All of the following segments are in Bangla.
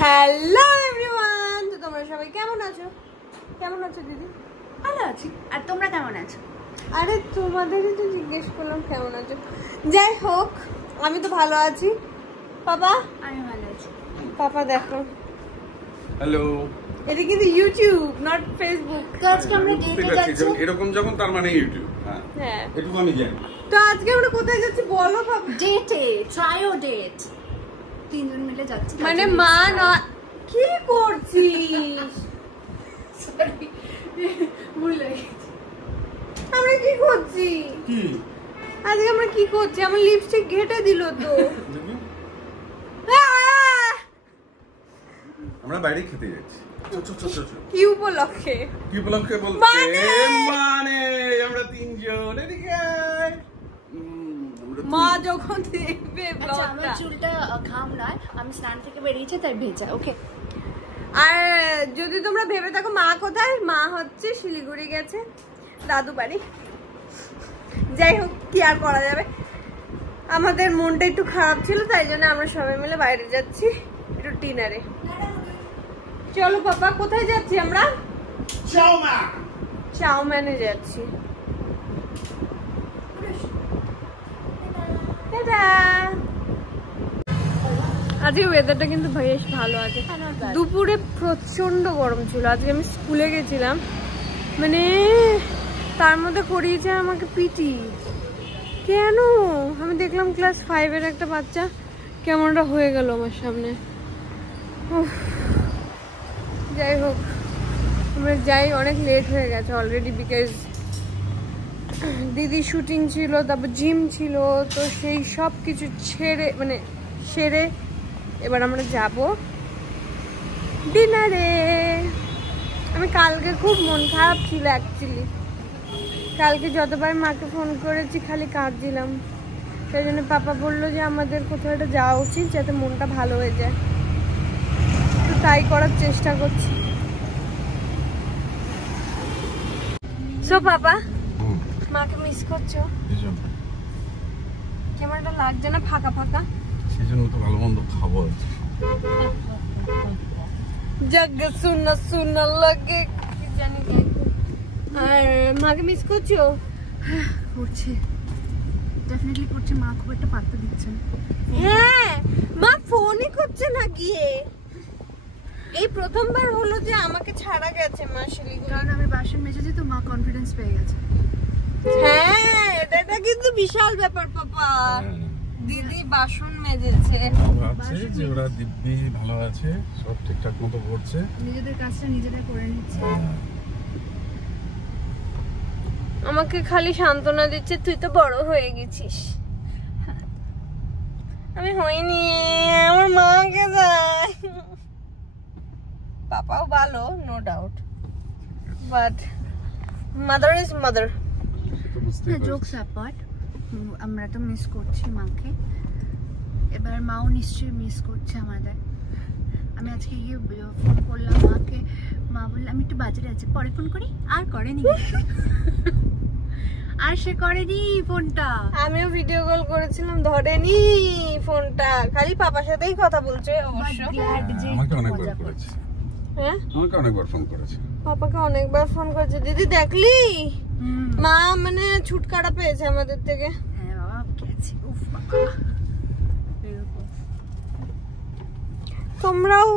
হ্যালো এভরিওয়ান, তো তোমরা সবাই কেমন আছো? কেমন আছো দিদি? ভালো আছি। আর তোমরা কেমন আছো? আরে তোমাদেরই তো জিজ্ঞেস করলাম কেমন আছো। যাই হোক, আমি তো ভালো আছি। পাপা? আমি ভালো আছি। পাপা দেখো, হ্যালো, এটা কিন্তু ইউটিউব নট ফেসবুক। তো আজকে আমরা ডেটে যাচ্ছি। এরকম যখন তার মানে ইউটিউব। হ্যাঁ, এটুকু আমি জানি। তো আজকে আমরা কোথায় যাচ্ছি বলো পাপা? ডেটে, ট্রায়ো ডেট। তিনজন মিলে যাচ্ছি। মানে মা না, কি করছিস? সরি, ভুলে গেছি। আমরা কি করছি? কি আজকে আমরা কি করছি? আমার লিপস্টিক ঘেটে দিল তো। আমরা বাইরে খেতে যাচ্ছি। কি উপলক্ষে? কি উপলক্ষে বলতে? মানে আমরা তিনজন এদিকে আয়। মা যখন দেখবে আচ্ছা, আমার ব্লগটা। চুলটা ঘাম নয়, আমি স্নান থেকে বেরিয়েছি তাই ভেজা। ওকে। আর যদি তোমরা ভেবে থাকো মা কোথায়, মা হচ্ছে শিলিগুড়ি গেছে দাদু বাড়ি। যাই হোক, কি আর করা যাবে, আমাদের মনটা একটু খারাপ ছিল, তাই জন্য আমরা সবাই মিলে বাইরে যাচ্ছি একটু ডিনারে। চলো পাপা, কোথায় যাচ্ছি আমরা? চাউম্যানে যাচ্ছি। আজকে ওয়েদারটা কিন্তু বেশ ভালো আছে। দুপুরে প্রচন্ড গরম ছিল। আজকে আমি স্কুলে গেছিলাম, মানে তার মধ্যে করিয়েছে আমাকে পিটি। কেন? আমি দেখলাম ক্লাস 5-এর একটা বাচ্চা কেমনটা হয়ে গেল আমার সামনে। যাই হোক, আমরা যাই, অনেক লেট হয়ে গেছে অলরেডি, বিকজ দিদি শুটিং ছিল, তারপর জিম ছিল, তো সেই সব কিছু ছেড়ে মানে সেরে এবার আমরা যাব ডিনারে। আমি কালকে খুব মন খারাপ ছিল অ্যাকচুয়ালি। কালকে যতবার মাকে ফোন করেছি খালি কাঁদছিলাম, তাই জন্য পাপা বললো যে আমাদের কোথাও একটা যাওয়া উচিত যাতে মনটা ভালো হয়ে যায়, তো তাই করার চেষ্টা করছি। সো পাপা, মাকে মিস করছো? কেমন একটা লাগছে না, ফাঁকা ফাঁকা? সেই জন্য তো ভালো মন্দ খাবো। জগ সুনা সুনা লাগে, কি জানি। আর মাকে মিস করছো? করছি, ডেফিনেটলি করছি। মা খুব একটা পাত্তা দিচ্ছে না। হ্যাঁ, মা ফোনই করছে না গিয়ে। এই প্রথমবার হলো যে আমাকে ছাড়া গেছে মা শিলিগুড়ি। কারণ আমি বাসন মেজেছি তো মা কনফিডেন্স পেয়ে গেছে। হ্যাঁ, এটা কিন্তু বিশাল ব্যাপার পাপা। দিদি বাসন মেজেছে, ভাবছে যে ওরা দিব্যি ভালো আছে, সব ঠিকঠাক মতো করছে, নিজেদের কাজটা নিজেদের করে নিচ্ছে। আমাকে খালি সান্ত্বনা দিচ্ছে, তুই তো বড় হয়ে গেছিস। আমি হইনি, আমার মাকে যায়। পাপাও ভালো, no doubt, but mother is mother. Jokes apart, আমরা তো মিস করছি মাকে, এবার মাও নিশ্চয়ই মিস করছে আমাদের। আমি আজকে গিয়ে ফোন করলাম মাকে, মা বললো আমি একটু বাজারে আছি, পরে ফোন করি। আর করেনি, আর সে করেনি ফোনটা। আমিও ভিডিও কল করেছিলাম, ধরেনি ফোনটা, খালি পাপার সাথেই কথা বলছে অবশ্য। আমাকে অনেকবার করেছে। হ্যাঁ, আমাকে অনেকবার ফোন করেছে। পাপাকে অনেকবার ফোন করেছে। দিদি দেখলি, মা মানে ছুটকারা পেয়েছে আমাদের থেকে। হ্যাঁ বাবা, গেছি। উফ বাবা, তোমরাও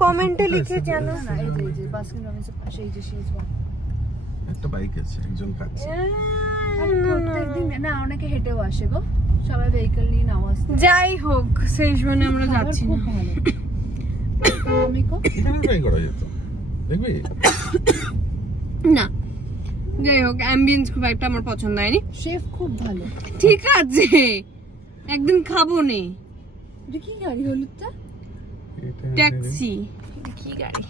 কমেন্টে লিখে জানো। এই যে বাস্কিন রবিন্সের পাশে এই যে শেষ বার একটা বাইক আছে, একজন খাচ্ছে। প্রত্যেকদিন না, অনেকে হেঁটেও আসে গো, সবাই ভেহিকল নিয়ে নাও আসছে। যাই হোক, সেই জন্য আমরা যাচ্ছি না। আমি কো ট্রাই করা যেত, দেখবি না। যাই হোক, অ্যাম্বিয়েন্স খুব একটা আমার পছন্দ হয়নি। শেফ খুব ভালো, ঠিক আছে, একদিন খাবো নে। এটা কি গাড়ি হলুদটা? ট্যাক্সি। কি গাড়ি?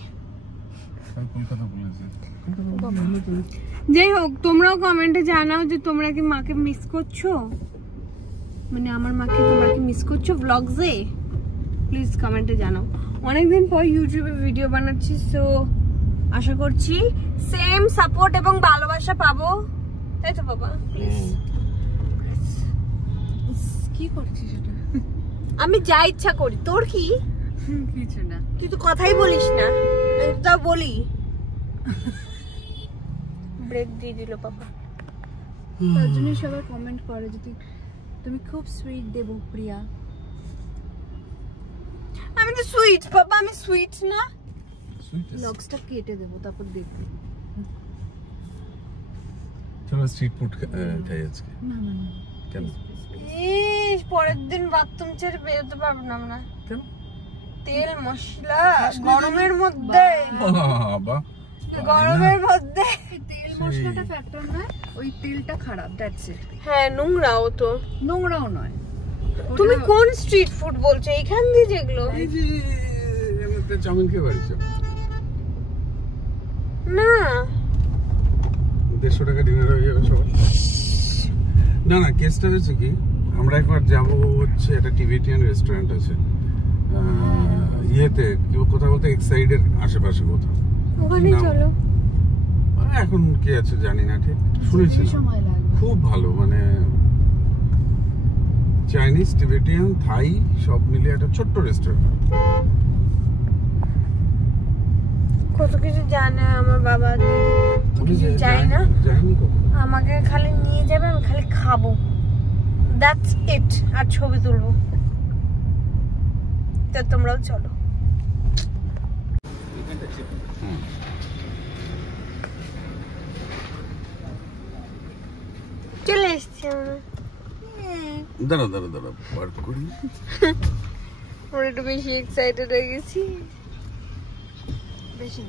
কলকাতা বলেছে। যাই হোক, তোমরাও কমেন্টে জানাও যে তোমরা কি মাকে মিস করছো, মানে আমার মাকে তোমরা কি মিস করছো ব্লগসে, প্লিজ কমেন্টে জানাও। অনেকদিন পর ইউটিউবে ভিডিও বানাচ্ছি, সো আশা করছি সেম সাপোর্ট এবং ভালোবাসা পাবো, তাই তো বাবা? প্লিজ। কি করছিস এটা? আমি যা ইচ্ছা করি, তোর কি? কিছু না। তুই তো কথাই বলিস না, আমি তো বলি। ব্রেক দিয়ে দিল পাপা। তার জন্য সবাই কমেন্ট করে যে তুমি খুব সুইট দেবপ্রিয়া। আমি তো সুইট পাপা, আমি সুইট না। লক্সটা কেটে দেবো তারপর দেখবি। চলো স্ট্রিট ফুড খাই আজকে। না না না কেন? ইস, পরের দিন বাথরুম ছেড়ে বেরোতে পারবো না আমরা। কেন? তেল মশলা গরমের মধ্যে, বাবা গরমের মধ্যে তেল মশলাটা ফ্যাক্টর নয়, ওই তেলটা খারাপ, দ্যাটস ইট। হ্যাঁ, নোংরাও তো। নোংরাও নয়। তুমি কোন স্ট্রিট ফুড বলছো? এখান দিয়ে যেগুলো এই যে এমনিতে চাউমিন খেয়ে বাড়িছো না, 150 টাকা ডিনার হয়ে যাবে সবার। না না, কেসটা হচ্ছে কি, আমরা একবার যাবো হচ্ছে একটা টিবেটিয়ান রেস্টুরেন্ট আছে ইয়েতে, কোথাও বলতে এক্সাইডের আশেপাশে কোথাও। ওখানে নাম? চলো। এখন কি আছে জানি না, ঠিক শুনেছি। সময় লাগবে। খুব ভালো, মানে চাইনিজ, টিবেটিয়ান, থাই সব মিলে একটা ছোট্ট রেস্টুরেন্ট। কত কিছু জানে আমার বাবা, কিছু যাই না। যাইনি কখনো। আমাকে খালি নিয়ে যাবে, আমি খালি খাবো, দ্যাটস ইট, আর ছবি তুলবো। তো তোমরাও চলো। চলে এসছি আমরা। দাঁড়া দাঁড়া দাঁড়া, পার্ক করি। আমরা একটু বেশি এক্সাইটেড হয়ে গেছি। বেশি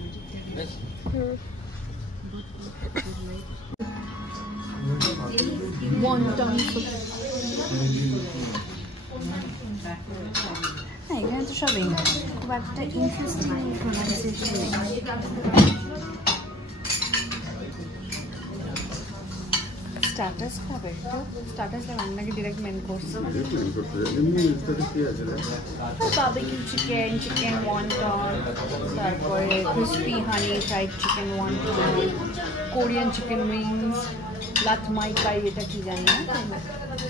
এখানে তো সব খুব একটা ইন্টারেস্টিং প্রোনাউন্সিয়েশন নেই। স্টার্টাস খাবে তো? স্টার্টাস দেবেন নাকি direct main course? Barbecue chicken, chicken wonton, তারপরে crispy honey fried chicken wonton, Korean chicken wings, লাট মাই কাই, এটা কি জানি না,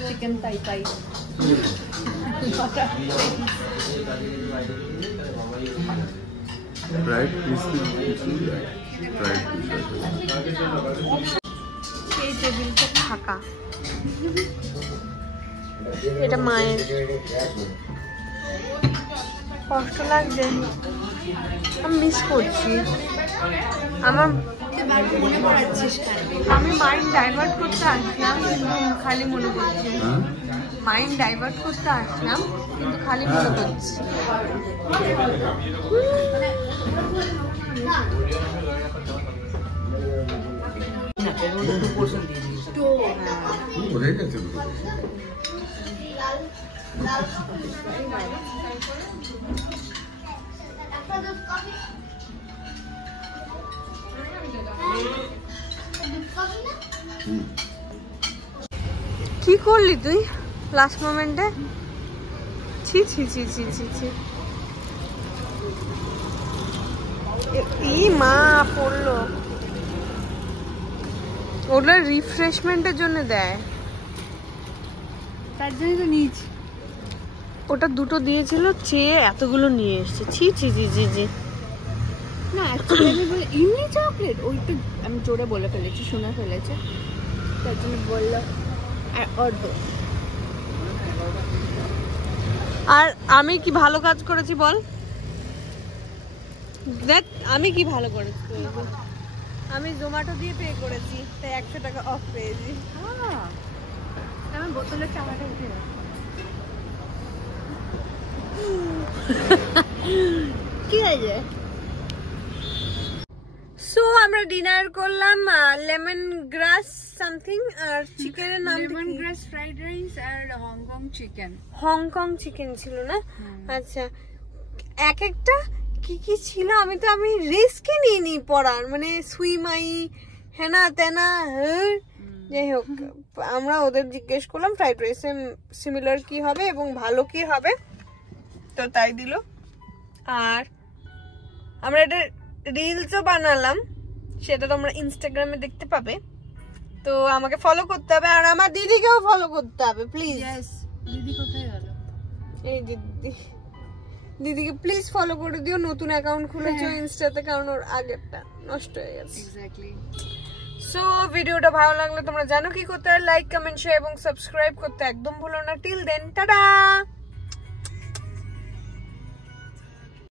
চিকেন তাই তাই, ফ্রাইড ক্রিসপি, ফ্রাইড এই টেবিলটা ফাঁকা, এটা মায়ের। কষ্ট লাগছে, আমি মিস করছি। আমি মাইন্ড ডাইভার্ট করতে আসলাম, কিন্তু খালি মনে করছি। মাইন্ড ডাইভার্ট করতে আসলাম, কিন্তু খালি মনে করছি। বোঝাই যাচ্ছে তো। কি করলি তুই লাস্ট মোমেন্টে? ছি ছি ছি ছি ছি ছি, এই মা পড়লো। ওগুলো রিফ্রেশমেন্টের জন্য দেয়, তার জন্য তো নিয়েছি। ওটা দুটো দিয়েছিল, চেয়ে এতগুলো নিয়ে এসছে। ছি ছি ছি ছি ছি। না অ্যাকচুয়ালি আমি বলি এমনি চকলেট, ওইটা আমি জোরে বলে ফেলেছি, শুনে ফেলেছে, তার জন্য বললো অর্ধ। আর আমি কি ভালো কাজ করেছি বল? দেখ আমি কি ভালো করেছি, আমি জোম্যাটো দিয়ে পে করেছি, তাই 100 টাকা অফ পেয়েছি। আমার বোতলের টাকাটা উঠে গেল। কি হয়েছে? সো আমরা ডিনার করলাম লেমন গ্রাস সামথিং, আর চিকেনের নাম লেমন গ্রাস ফ্রাইড রাইস আর হংকং চিকেন। হংকং চিকেন ছিল না? আচ্ছা, এক একটা কি কি ছিল, আমি রিস্কই নিইনি পড়ার, মানে সুইমাই হেনা তেনা। যাই হোক, আমরা ওদের জিজ্ঞেস করলাম ফ্রাইড রাইসে সিমিলার কি হবে এবং ভালো কি হবে, তো তাই দিল। আর আমরা এটা রিলসও বানালাম, সেটা তোমরা ইনস্টাগ্রামে দেখতে পাবে। তো আমাকে ফলো করতে হবে, আর আমার দিদিকেও ফলো করতে হবে প্লিজ। দিদি কোথায় গেল? এই যে দিদি, দিদিকে প্লিজ ফলো করে দিও, নতুন অ্যাকাউন্ট খুলেছো ইনস্টাতে, কারণ ওর আগেরটা নষ্ট হয়ে গেছে। এক্স্যাক্টলি। সো ভিডিওটা ভালো লাগলে তোমরা জানো কি করতে, লাইক কমেন্ট শেয়ার এবং সাবস্ক্রাইব করতে একদম ভুলো না। Till then tata.